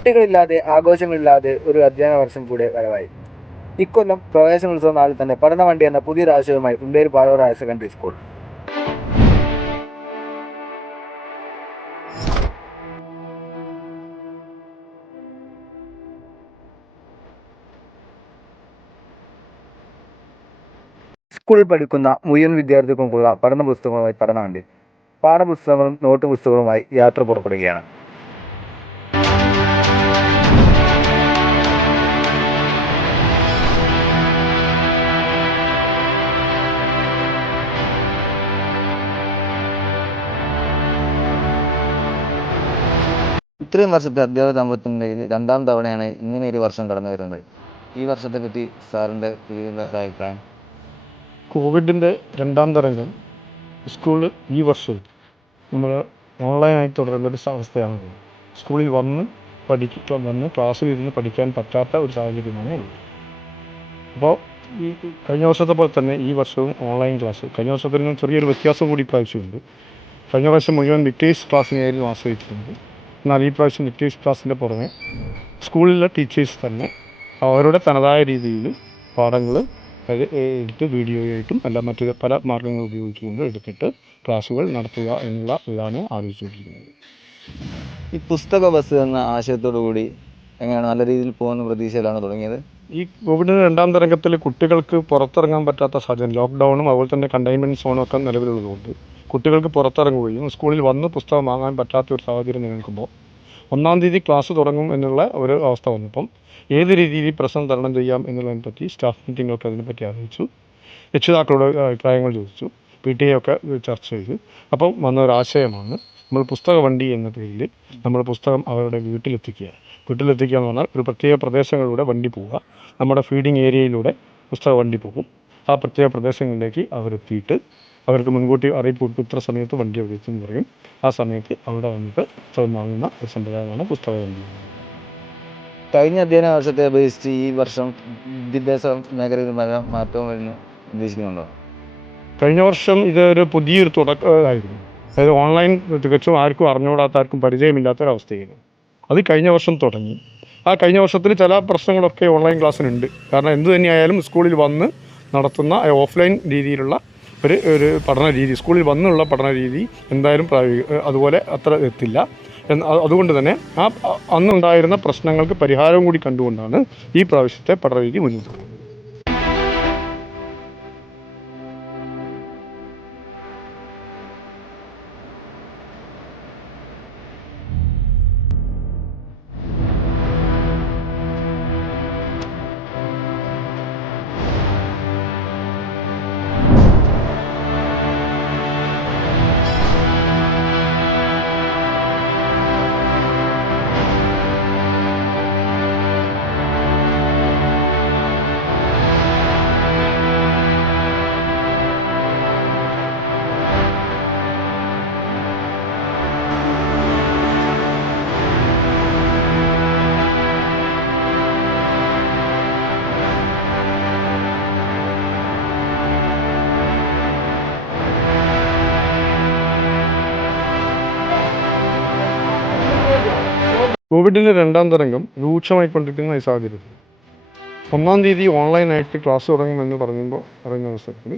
കുട്ടികളില്ലാതെ ആഘോഷങ്ങളില്ലാതെ ഒരു അധ്യയന വർഷം കൂടെ വരവായി. ഇക്കൊല്ലം പ്രവേശനോത്സവം നാളിൽ തന്നെ പഠന വണ്ടി എന്ന പുതിയ ആശയവുമായി Underi Palor higher secondary school. സ്കൂളിൽ പഠിക്കുന്ന മുഴുവൻ വിദ്യാർത്ഥികൾക്കുള്ള പഠന പുസ്തകങ്ങളുമായി വണ്ടി പാഠപുസ്തകങ്ങളും നോട്ട് പുസ്തകവുമായി യാത്ര പുറപ്പെടുകയാണ്. ഇത്രയും വർഷത്തെ അധ്യാപക ദാമ്പത്യത്തിന്റെ രണ്ടാം തവണയാണ് ഇങ്ങനെ ഒരു വർഷം കടന്നു വരുന്നത്. ഈ വർഷത്തെ പറ്റി സാറിന്റെ അഭിപ്രായം? കോവിഡിന്റെ രണ്ടാം തരംഗം സ്കൂൾ ഈ വർഷം നമ്മൾ ഓൺലൈനായി തുടരുന്ന ഒരു അവസ്ഥയാണ്. സ്കൂളിൽ വന്ന് പഠിക്കാൻ വന്ന് ക്ലാസ്സിൽ ഇരുന്ന് പഠിക്കാൻ പറ്റാത്ത ഒരു സാഹചര്യമാണ് അപ്പോൾ ഈ കഴിഞ്ഞ വർഷത്തെ പോലെ തന്നെ ഈ വർഷവും ഓൺലൈൻ ക്ലാസ്. കഴിഞ്ഞ വർഷത്തിൽ ചെറിയൊരു വ്യത്യാസം കൂടി ഇപ്രാവശ്യമുണ്ട് കഴിഞ്ഞ വർഷം മുഴുവൻ വിക്ടേഴ്സ് ക്ലാസ്സിനെയായിരുന്നു ആശ്രയിച്ചിരുന്നത്. എന്നാൽ ഈ പ്രാവശ്യം വിക്ടേഴ്സ് ക്ലാസ്സിന്റെ പുറമെ സ്കൂളിലെ ടീച്ചേഴ്സ് തന്നെ അവരുടെ തനതായ രീതിയിൽ പാഠങ്ങൾ എഡിറ്റ് എടുത്ത് വീഡിയോയായിട്ടും അല്ല മറ്റു പല മാർഗങ്ങൾ ഉപയോഗിച്ചുകൊണ്ട് എടുത്തിട്ട് ക്ലാസ്സുകൾ നടത്തുക എന്നുള്ള ഇതാണ് ആലോചിച്ചുകൊണ്ടിരിക്കുന്നത്. ഈ പുസ്തക ബസ് എന്ന ആശയത്തോടു കൂടി എങ്ങനെയാണ് നല്ല രീതിയിൽ പോകുന്ന പ്രതീക്ഷയിലാണ് തുടങ്ങിയത്? ഈ കോവിഡിന്റെ രണ്ടാം തരംഗത്തിൽ കുട്ടികൾക്ക് പുറത്തിറങ്ങാൻ പറ്റാത്ത സാഹചര്യം ലോക്ക്ഡൗണും അതുപോലെ തന്നെ കണ്ടെയ്ൻമെന്റ് സോണും ഒക്കെ നിലവിലുള്ളതുകൊണ്ട് കുട്ടികൾക്ക് പുറത്തിറങ്ങുകയും സ്കൂളിൽ വന്ന് പുസ്തകം വാങ്ങാൻ പറ്റാത്ത ഒരു സാഹചര്യം നിലനിൽക്കുമ്പോൾ ഒന്നാം തീയതി ക്ലാസ് തുടങ്ങും എന്നുള്ള ഒരു അവസ്ഥ വന്നപ്പം ഏത് രീതിയിൽ ഈ പ്രശ്നം തരണം ചെയ്യാം എന്നുള്ളതിനെ പറ്റി സ്റ്റാഫ് മീറ്റിങ്ങൊക്കെ അതിനെപ്പറ്റി ആലോചിച്ചു രക്ഷിതാക്കളുടെ അഭിപ്രായങ്ങൾ ചോദിച്ചു. പി ടി ഒക്കെ ചർച്ച ചെയ്തു. അപ്പം വന്ന ഒരു ആശയമാണ് നമ്മൾ പുസ്തക വണ്ടി എന്ന പേരിൽ നമ്മൾ പുസ്തകം അവരുടെ വീട്ടിലെത്തിക്കുക. വീട്ടിലെത്തിക്കുക എന്ന് പറഞ്ഞാൽ ഒരു പ്രത്യേക പ്രദേശങ്ങളിലൂടെ വണ്ടി പോവുക. നമ്മുടെ ഫീഡിങ് ഏരിയയിലൂടെ പുസ്തക വണ്ടി പോകും. ആ പ്രത്യേക പ്രദേശങ്ങളിലേക്ക് അവരെത്തിയിട്ട് അവർക്ക് മുൻകൂട്ടി അറിയിപ്പ് കൊടുക്കും ഇത്ര സമയത്ത് വണ്ടി അവിടെ എത്തും എന്ന് പറയും. ആ സമയത്ത് അവിടെ വന്നിട്ട് പുസ്തകം വാങ്ങുന്ന ഒരു സമ്പ്രദായമാണ് പുസ്തക വണ്ടി കഴിഞ്ഞ അധ്യയന വർഷത്തെ അപേക്ഷിച്ച് ഈ വർഷം വിദ്യാഭ്യാസ മേഖലയിൽ മാറ്റം വരുന്നു ഉദ്ദേശിക്കുന്നുണ്ടോ? കഴിഞ്ഞ വർഷം ഇതൊരു പുതിയൊരു തുടക്കമായിരുന്നു അതായത് ഓൺലൈൻ തികച്ചും ആർക്കും അറിഞ്ഞുകൂടാത്ത ആർക്കും പരിചയമില്ലാത്തൊരവസ്ഥയായിരുന്നു. അത് കഴിഞ്ഞ വർഷം തുടങ്ങി. ആ കഴിഞ്ഞ വർഷത്തിൽ ചില പ്രശ്നങ്ങളൊക്കെ ഓൺലൈൻ ക്ലാസ്സിനുണ്ട്. കാരണം എന്തു തന്നെയായാലും സ്കൂളിൽ വന്ന് നടത്തുന്ന ഓഫ്ലൈൻ രീതിയിലുള്ള ഒരു ഒരു പഠന രീതി സ്കൂളിൽ വന്നുള്ള പഠന രീതി എന്തായാലും പ്രായോഗിക അതുപോലെ അത്ര എത്തില്ല. അതുകൊണ്ട് തന്നെ ആ അന്നുണ്ടായിരുന്ന പ്രശ്നങ്ങൾക്ക് പരിഹാരം കൂടി കണ്ടുകൊണ്ടാണ് ഈ പ്രാവശ്യത്തെ പഠന രീതി മുന്നോട്ട് കോവിഡിന്റെ രണ്ടാം തരംഗം രൂക്ഷമായിക്കൊണ്ടിരിക്കുന്ന ഈ സാഹചര്യത്തിൽ. ഒന്നാം തീയതി ഓൺലൈനായിട്ട് ക്ലാസ് തുടങ്ങുമെന്ന് പറയുമ്പോൾ പറയുന്ന അവസരത്തിൽ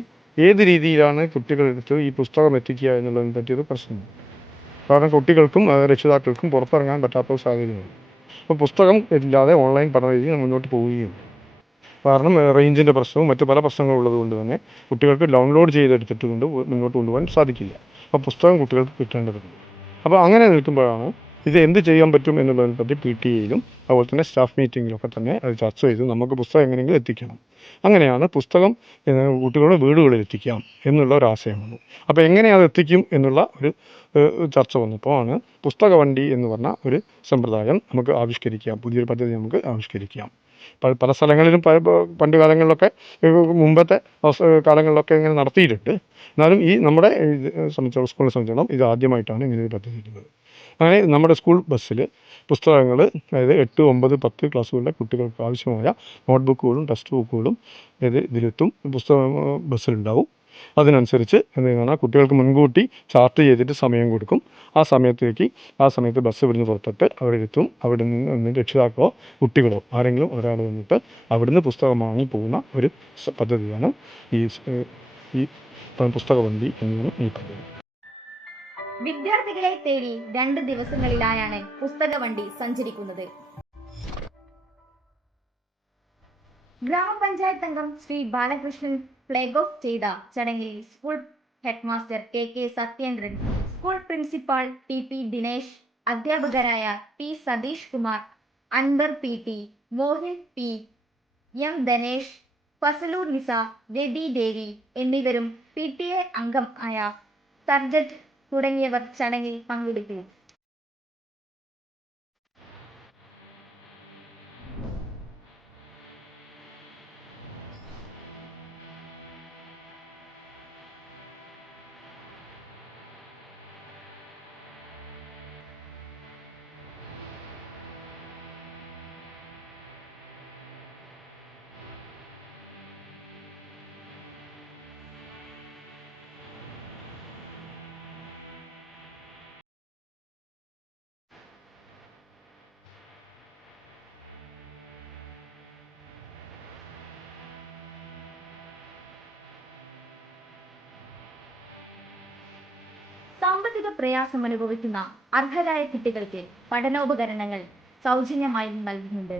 ഏത് രീതിയിലാണ് കുട്ടികളെടുത്ത് ഈ പുസ്തകം എത്തിക്കുക എന്നുള്ളതിനെ പറ്റിയൊരു പ്രശ്നമാണ് കാരണം കുട്ടികൾക്കും രക്ഷിതാക്കൾക്കും പുറത്തിറങ്ങാൻ പറ്റാത്ത സാഹചര്യമാണ്. അപ്പോൾ പുസ്തകം ഇല്ലാതെ ഓൺലൈൻ പഠന രീതി മുന്നോട്ട് പോവുകയും കാരണം റേഞ്ചിന്റെ പ്രശ്നവും മറ്റു പല പ്രശ്നങ്ങളും ഉള്ളതുകൊണ്ട് തന്നെ കുട്ടികൾക്ക് ഡൗൺലോഡ് ചെയ്തെടുത്തിട്ട് കൊണ്ട് മുന്നോട്ട് കൊണ്ടുപോകാൻ സാധിക്കില്ല. അപ്പോൾ പുസ്തകം കുട്ടികൾക്ക് കിട്ടേണ്ടതുണ്ട്. അപ്പോൾ അങ്ങനെ നിൽക്കുമ്പോഴാണ് ഇത് എന്ത് ചെയ്യാൻ പറ്റും എന്നുള്ളതിനെ പറ്റി പി ടി എയിലും അതുപോലെ തന്നെ സ്റ്റാഫ് മീറ്റിങ്ങിലൊക്കെ തന്നെ അത് ചർച്ച ചെയ്ത് നമുക്ക് പുസ്തകം എങ്ങനെയെങ്കിലും എത്തിക്കണം. അങ്ങനെയാണ് പുസ്തകം കുട്ടികളുടെ വീടുകളിൽ എത്തിക്കാം എന്നുള്ള ഒരു ആശയം വന്നു അപ്പോൾ എങ്ങനെ അത് എത്തിക്കും എന്നുള്ള ഒരു ചർച്ച വന്നപ്പോൾ ആണ് പുസ്തക വണ്ടി എന്ന് പറഞ്ഞ ഒരു സമ്പ്രദായം നമുക്ക് ആവിഷ്കരിക്കാം. പുതിയൊരു പദ്ധതി നമുക്ക് ആവിഷ്കരിക്കാം. പല പല സ്ഥലങ്ങളിലും പണ്ട് കാലങ്ങളിലൊക്കെ മുമ്പത്തെ കാലങ്ങളിലൊക്കെ ഇങ്ങനെ നടത്തിയിട്ടുണ്ട്. എന്നാലും ഈ നമ്മുടെ സംബന്ധിച്ചോളം സ്കൂളിനെ സംബന്ധിച്ചോളം ഇത് ആദ്യമായിട്ടാണ് ഇങ്ങനെ ഒരു പദ്ധതി അങ്ങനെ നമ്മുടെ സ്കൂൾ ബസ്സിൽ പുസ്തകങ്ങൾ അതായത് എട്ട് ഒമ്പത് പത്ത് ക്ലാസ്സുകളിലെ കുട്ടികൾക്ക് ആവശ്യമായ നോട്ട് ബുക്കുകളും ടെക്സ്റ്റ് ബുക്കുകളും ഇത് ഇതിലെത്തും. പുസ്തകം ബസ്സിലുണ്ടാവും. അതിനനുസരിച്ച് എന്ത് ചെയ്യുന്നതാണ് കുട്ടികൾക്ക് മുൻകൂട്ടി ചാർട്ട് ചെയ്തിട്ട് സമയം കൊടുക്കും. ആ സമയത്തേക്ക് ആ സമയത്ത് ബസ് ഇവിടുന്ന് പുറത്തിട്ട് അവിടെ എത്തും അവിടെ നിന്ന് രക്ഷിതാക്കളോ കുട്ടികളോ ആരെങ്കിലും ഒരാൾ വന്നിട്ട് അവിടുന്ന് പുസ്തകം വാങ്ങി പോകുന്ന ഒരു പദ്ധതിയാണ് ഈ ഈ പുസ്തക വണ്ടി എന്നാണ് ഈ പദ്ധതി. വിദ്യാർത്ഥികളെ തേടി രണ്ട് ദിവസങ്ങളിലായാണ് പുസ്തക വണ്ടി സഞ്ചരിക്കുന്നത്. ഗ്രാമപഞ്ചായത്ത് അംഗം ശ്രീ ബാലകൃഷ്ണൻ ഫ്ലാഗ് ഓഫ് ചെയ്ത ചടങ്ങിൽ school headmaster K K Sathyendran school principal T P Dinesh അധ്യാപകരായ P Satheesh Kumar Anwar P T Mohin P M Dhanesh Fazalur Nisa Rathi Devi എന്നിവരും പി ടി എ അംഗം ആയ സർജറ്റ് തുടങ്ങിയവർ ചടങ്ങിൽ പങ്കെടുത്തു സാമ്പത്തിക പ്രയാസം അനുഭവിക്കുന്ന അർഹരായ കുട്ടികൾക്ക് പഠനോപകരണങ്ങൾ സൗജന്യമായി നൽകുന്നുണ്ട്.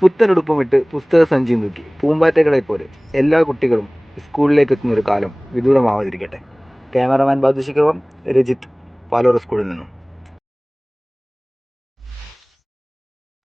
പുത്തനുടുപ്പമിട്ട് പുസ്തക സഞ്ചി നോക്കി പൂമ്പാറ്റകളെ പോലെ എല്ലാ കുട്ടികളും സ്കൂളിലേക്ക് എത്തുന്ന ഒരു കാലം വിദൂരമാവാതിരിക്കട്ടെ. ക്യാമറമാൻ ബാദുശിഖർവം രജിത്ത് പാലോറ സ്കൂളിൽ നിന്നും.